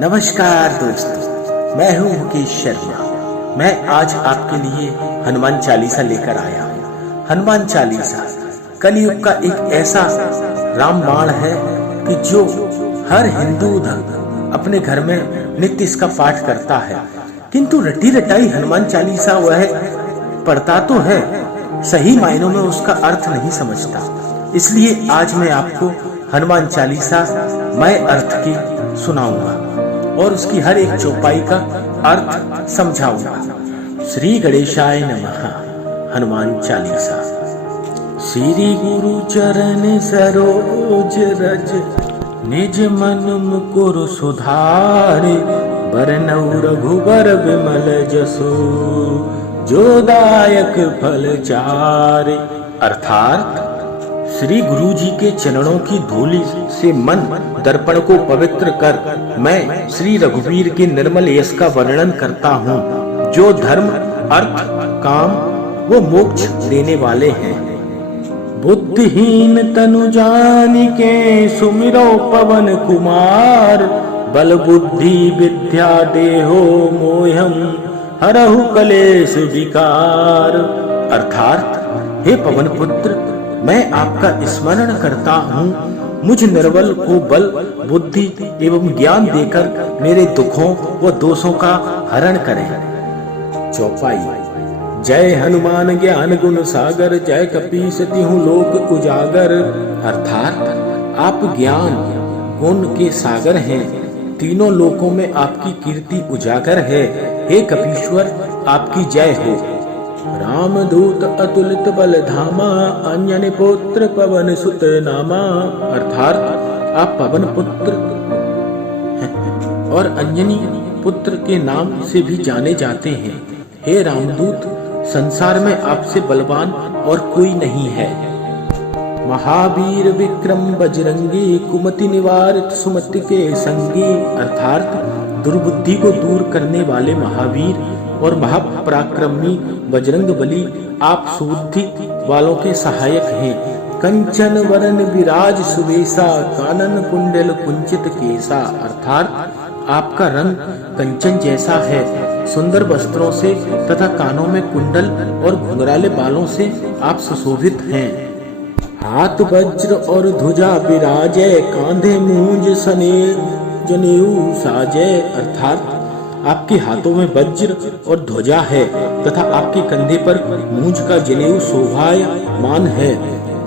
नमस्कार दोस्तों, मैं हूं मुकेश शर्मा। मैं आज आपके लिए हनुमान चालीसा लेकर आया हूं। हनुमान चालीसा कलयुग का एक ऐसा रामबाण है कि जो हर हिंदू अपने घर में नित्य इसका पाठ करता है, किंतु रटी रटाई हनुमान चालीसा वह पढ़ता तो है, सही मायनों में उसका अर्थ नहीं समझता। इसलिए आज मैं आपको हनुमान चालीसा मैं अर्थ की सुनाऊंगा और उसकी हर एक चौपाई का अर्थ समझाऊंगा। श्री गणेशाय नमः। हनुमान चालीसा। श्री गुरु चरण सरोज रज, निज मन मुकुर सुधारे, बरनउँ रघुबर विमल जसो, जो दायक फल चारे। अर्थात श्री गुरु जी के चरणों की धूलि से मन दर्पण को पवित्र कर मैं श्री रघुवीर के निर्मल यश का वर्णन करता हूँ, जो धर्म अर्थ काम वो मोक्ष देने वाले हैं। बुद्धिहीन तनु जानिके सुमिरो पवन कुमार, बल बुद्धि विद्या देहो मोहम हरहु कलेश विकार। अर्थात हे पवन पुत्र, मैं आपका स्मरण करता हूँ, मुझ निर्बल को बल बुद्धि एवं ज्ञान देकर मेरे दुखों व दोषों का हरण करें। चौपाई। जय हनुमान ज्ञान गुण सागर, जय कपीस तिहुँ लोक उजागर। अर्थात आप ज्ञान गुण के सागर हैं, तीनों लोकों में आपकी कीर्ति उजागर है। हे कपीश्वर, आपकी जय हो। रामदूत अतुलित बल धामा, अंजनी पुत्र पवन सुत नामा। अर्थात आप पवन पुत्र और अंजनी पुत्र के नाम से भी जाने जाते हैं। हे रामदूत, संसार में आपसे बलवान और कोई नहीं है। महावीर विक्रम बजरंगी, कुमति निवारित सुमति के संगी। अर्थात दुर्बुद्धि को दूर करने वाले महावीर और महापराक्रमी बजरंग बली आप सुबुद्धि वालों के सहायक हैं। कंचन वरन विराज सुवेशा, कानन कुंडल कुंचित केसा। अर्थात आपका रंग कंचन जैसा है, सुंदर वस्त्रों से तथा कानों में कुंडल और घुंघराले बालों से आप सुशोभित हैं। हाथ वज्र और ध्वजा विराजे, कांधे मूंज सने जनेऊ साजे। अर्थात आपके हाथों में वज्र और ध्वजा है तथा आपके कंधे पर मूंज का जनेऊ शोभायमान है।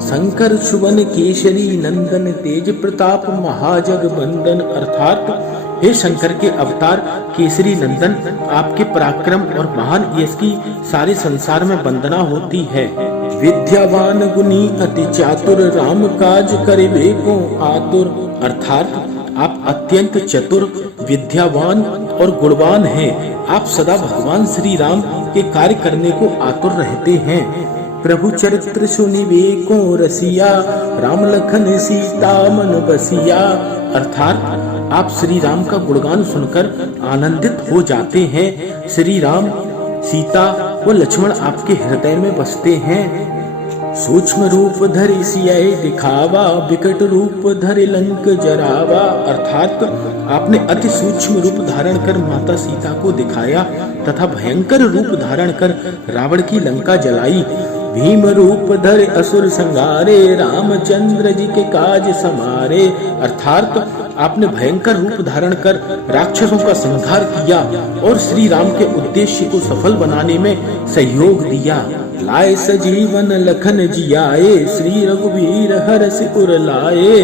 शंकर सुवन केशरी नंदन, तेज प्रताप महाजग बंदन। अर्थात हे शंकर के अवतार केसरी नंदन, आपके पराक्रम और महान यश की सारे संसार में वंदना होती है। विद्यावान गुणी अति चातुर, राम काज करिबे को आतुर। अर्थात आप अत्यंत चतुर, विद्यावान और गुणवान हैं। आप सदा भगवान श्री राम के कार्य करने को आतुर रहते हैं। प्रभु चरित्र सुनिबे को रसिया, राम लखन सीता मन बसिया। अर्थात आप श्री राम का गुणगान सुनकर आनंदित हो जाते हैं। श्री राम, सीता व लक्ष्मण आपके हृदय में बसते हैं। सूक्ष्म रूप धरि सियाए दिखावा, विकट रूप धरि लंक जरावा। अर्थात आपने अति सूक्ष्म रूप धारण कर माता सीता को दिखाया तथा भयंकर रूप धारण कर रावण की लंका जलाई। भीम रूप धरि असुर संहारे, रामचंद्र जी के काज समारे। अर्थात आपने भयंकर रूप धारण कर राक्षसों का संहार किया और श्री राम के उद्देश्य को सफल बनाने में सहयोग दिया। लाए सजीवन लखन जियाए, श्री रघुवीर हरषि उर लाए।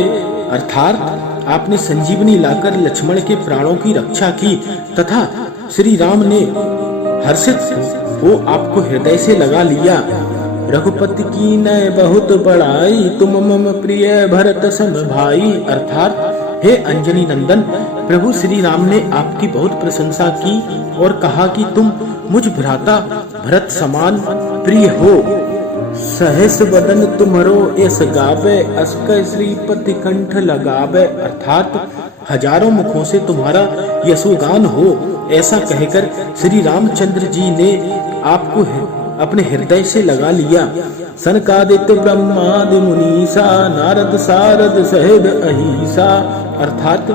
अर्थात आपने संजीवनी लाकर लक्ष्मण के प्राणों की रक्षा की तथा श्री राम ने हर्षित हो आपको हृदय से लगा लिया। रघुपति की नय बहुत बड़ाई, तुम मम प्रिय भरत सम भाई। अर्थात हे अंजनी नंदन, प्रभु श्री राम ने आपकी बहुत प्रशंसा की और कहा कि तुम मुझ भ्राता भरत समान प्रिय हो। सहस बदन तुम्हारो यस गावे, अस्क श्रीपति कंठ लगावे। अर्थात हजारों मुखों से तुम्हारा यशोगान हो, ऐसा कहकर श्री रामचंद्र जी ने आपको अपने हृदय से लगा लिया। सनकादित्य ब्रह्मादि मुनीसा, नारद सारद सहित अहिसा। अर्थात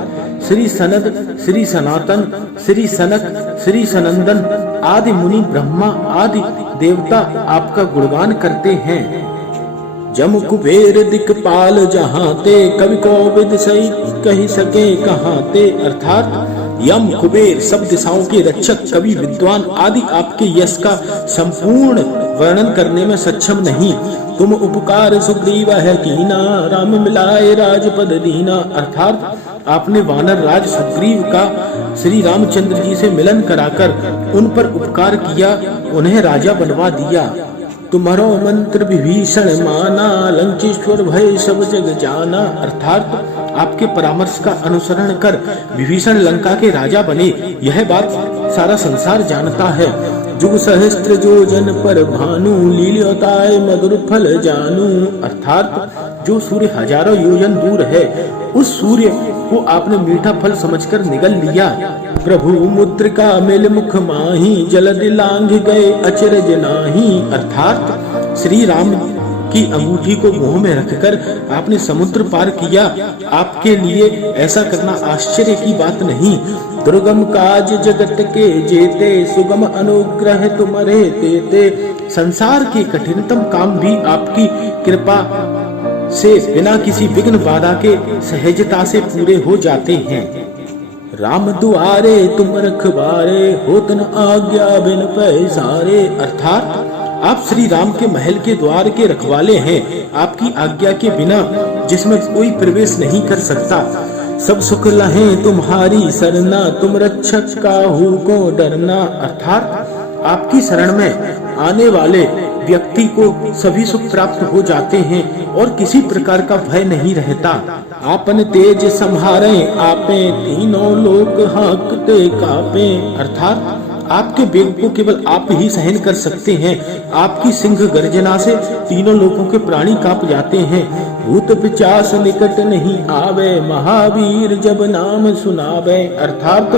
श्री सनद, श्री सनातन, श्री सनक, श्री सनंदन आदि मुनि ब्रह्मा आदि देवता आपका गुणगान करते हैं। जम कुबेर दिक्पाल जहाँ ते, कवि कोविद सही कही सके कहाँ ते। अर्थात यम कुबेर सब दिशाओं के रक्षक कवि विद्वान आदि आपके यश का संपूर्ण वर्णन करने में सक्षम नहीं। तुम उपकार सुग्रीव है कीना, राम मिलाए राजपद दीना। अर्थात आपने वानर राज सुग्रीव का श्री रामचंद्र जी से मिलन कराकर उन पर उपकार किया, उन्हें राजा बनवा दिया। तुम्हारो मंत्र विभीषण माना, लंकेश्वर भय सब जग जाना। अर्थात आपके परामर्श का अनुसरण कर विभीषण लंका के राजा बने, यह बात सारा संसार जानता है। जुग सहस्त्र जो जन पर भानु, लील्योताय मधुर फल जानू। अर्थात जो सूर्य हजारों योजन दूर है, उस सूर्य को आपने मीठा फल समझकर निगल लिया। प्रभु मुद्रिका मेल मुख माही, जलदि लांघ गए अचरज नाही। अर्थात श्री राम की अंगूठी को मुंह में रखकर आपने समुद्र पार किया। आपके लिए ऐसा करना आश्चर्य की बात नहीं। दुर्गम काज जगत के जेते, सुगम अनुग्रह तुम्हारे तेते। संसार के कठिनतम काम भी आपकी कृपा से बिना किसी विघ्न बाधा के सहजता से पूरे हो जाते हैं। राम दुआरे तुम रखवारे, होत न आज्ञा बिन पैसारे। अर्थात आप श्री राम के महल के द्वार के रखवाले हैं, आपकी आज्ञा के बिना जिसमें कोई प्रवेश नहीं कर सकता। सब सुख लहे तुम्हारी सरना, तुम रक्षक काहू को डरना। अर्थात आपकी शरण में आने वाले व्यक्ति को सभी सुख प्राप्त हो जाते हैं और किसी प्रकार का भय नहीं रहता। आपन तेज संहारे आपे, तीनों लोक हाकते कापे। अर्थात आपके वेग को केवल आप ही सहन कर सकते हैं। आपकी सिंह गर्जना से तीनों लोगों के प्राणी कांप जाते हैं। भूत पिचास निकट नहीं आवे, महावीर जब नाम सुनावे। अर्थात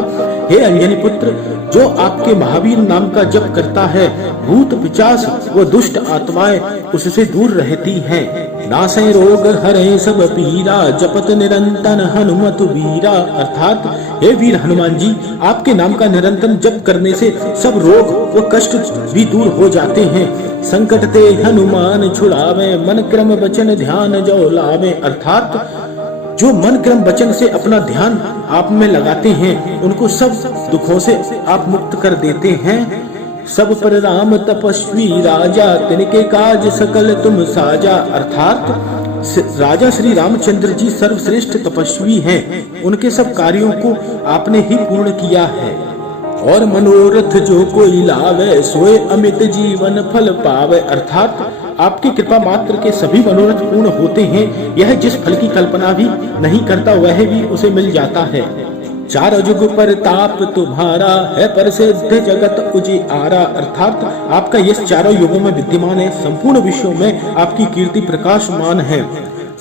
हे अंजनी पुत्र, जो आपके महावीर नाम का जप करता है, भूत पिचास व दुष्ट आत्माएं उससे दूर रहती हैं। नासै रोग हरे सब पीरा, जपत निरंतर हनुमत वीरा। अर्थात हे वीर हनुमान जी, आपके नाम का निरंतर जप करने से सब रोग व कष्ट भी दूर हो जाते हैं। संकट ते हनुमान छुड़ावे, मन क्रम वचन ध्यान जो लावे। अर्थात जो मन क्रम वचन से अपना ध्यान आप में लगाते हैं, उनको सब दुखों से आप मुक्त कर देते हैं। सब पर राम तपस्वी राजा, तिनके काज सकल तुम साजा। अर्थात राजा श्री रामचंद्र जी सर्वश्रेष्ठ तपस्वी हैं, उनके सब कार्यों को आपने ही पूर्ण किया है। और मनोरथ जो कोई लावे, सोए अमित जीवन फल पावे। अर्थात आपकी कृपा मात्र के सभी मनोरथ पूर्ण होते हैं। यह जिस फल की कल्पना भी नहीं करता, वह भी उसे मिल जाता है। चार जुग पर ताप तुम्हारा है, प्रसिद्ध जगत उजियारा। अर्थात आपका यश चारों युगों में विद्यमान है, संपूर्ण विश्व में आपकी कीर्ति प्रकाशमान है।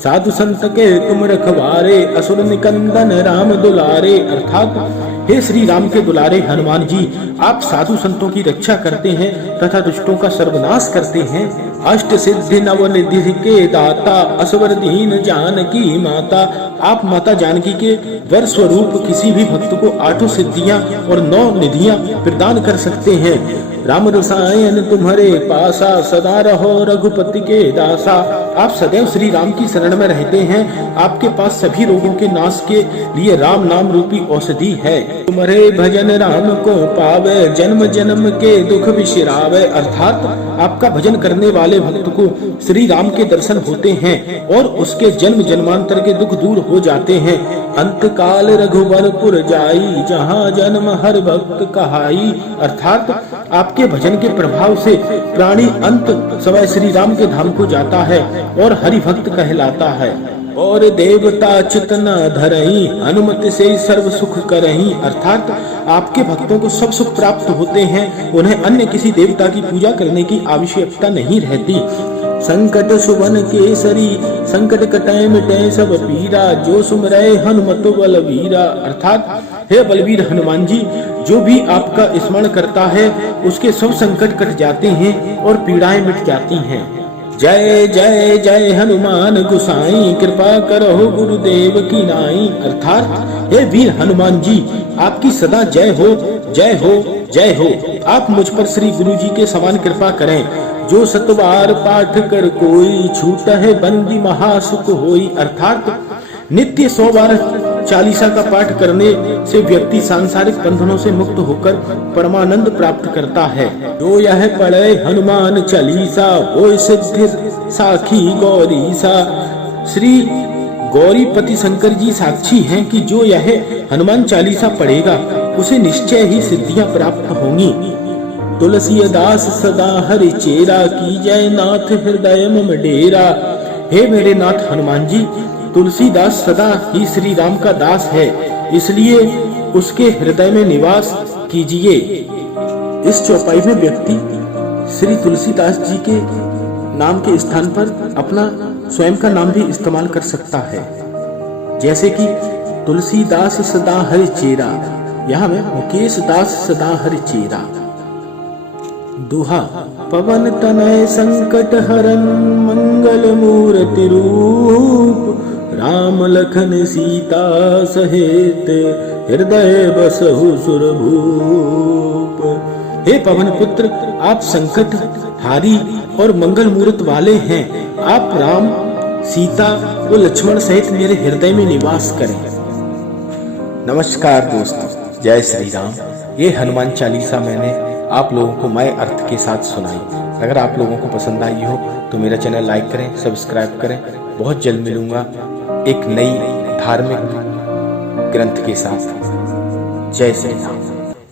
साधु संत के तुम रखवारे, असुर निकंदन राम दुलारे। अर्थात हे श्री राम के दुलारे हनुमान जी, आप साधु संतों की रक्षा करते हैं तथा दुष्टों का सर्वनाश करते हैं। अष्ट सिद्धि नव निधि के दाता, असवर दीन जानकी माता। आप माता जानकी के वर स्वरूप किसी भी भक्त को 8 सिद्धियां और 9 निधियां प्रदान कर सकते हैं। राम रसायन तुम्हारे पासा, सदा रहो रघुपति के दासा। आप सदैव श्री राम की शरण में रहते हैं। आपके पास सभी रोगों के नाश के लिए राम नाम रूपी औषधि है। तुम्हारे भजन राम को पावे, जन्म जन्म के दुख विश्रावे। अर्थात आपका भजन करने वाले भक्त को श्री राम के दर्शन होते हैं और उसके जन्म जन्मांतर के दुख दूर हो जाते हैं। अंत काल रघुवरपुर जाई, जहाँ जन्म हर भक्त कहाई। अर्थात आपके भजन के प्रभाव से प्राणी अंत समय श्री राम के धाम को जाता है और हरि भक्त कहलाता है। और देवता चितना धरही, अनुमति से सर्व सुख करही। अर्थात आपके भक्तों को सब सुख प्राप्त होते हैं, उन्हें अन्य किसी देवता की पूजा करने की आवश्यकता नहीं रहती। संकट सुवन केसरी, संकट कटै मिटै सब पीरा, जो सुमरै हनुमत बलवीरा। अर्थात हे बलवीर हनुमान जी, जो भी आपका स्मरण करता है उसके सब संकट कट जाते हैं और पीड़ाएं मिट जाती हैं। जय जय जय हनुमान गोसाई, कृपा करो गुरुदेव की नाई। अर्थात हे वीर हनुमान जी, आपकी सदा जय हो, जय हो, जय हो। आप मुझ पर श्री गुरु जी के समान कृपा करें। जो सतबार पाठ कर कोई, छूटा है बंदी महासुख होई। अर्थात नित्य 100 बार चालीसा का पाठ करने से व्यक्ति सांसारिक बंधनों से मुक्त होकर परमानंद प्राप्त करता है। जो यह पढ़े हनुमान चालीसा, वो सिद्धि साखी गौरीसा। श्री गौरीपति शंकर जी साक्षी हैं कि जो यह हनुमान चालीसा पढ़ेगा उसे निश्चय ही सिद्धियां प्राप्त होंगी। तुलसीदास सदा हरि चेरा, की जय नाथ हृदय मम डेरा। हे मेरे नाथ हनुमान जी, तुलसीदास सदा ही श्री राम का दास है, इसलिए उसके हृदय में निवास कीजिए। इस चौपाई में व्यक्ति श्री तुलसीदास जी के नाम के स्थान पर अपना स्वयं का नाम भी इस्तेमाल कर सकता है, जैसे कि तुलसीदास सदा हरि चेरा, यहाँ में मुकेश दास सदा हरि चेरा। दुहा पवन तनय संकट हरन, मंगल मूर्ति रूप, राम लखन सीता सहित, हृदय बसहु सुरभूप। हे पवन पुत्र, आप संकट हारी और मंगल मूर्त वाले हैं। आप राम, सीता व लक्ष्मण सहित मेरे हृदय में निवास करें। नमस्कार दोस्तों, जय श्री राम। ये हनुमान चालीसा मैंने आप लोगों को मैं अर्थ के साथ सुनाई। अगर आप लोगों को पसंद आई हो तो मेरा चैनल लाइक करें, सब्सक्राइब करें। बहुत जल्द मिलूंगा एक नई धार्मिक ग्रंथ के साथ। जय श्री राम।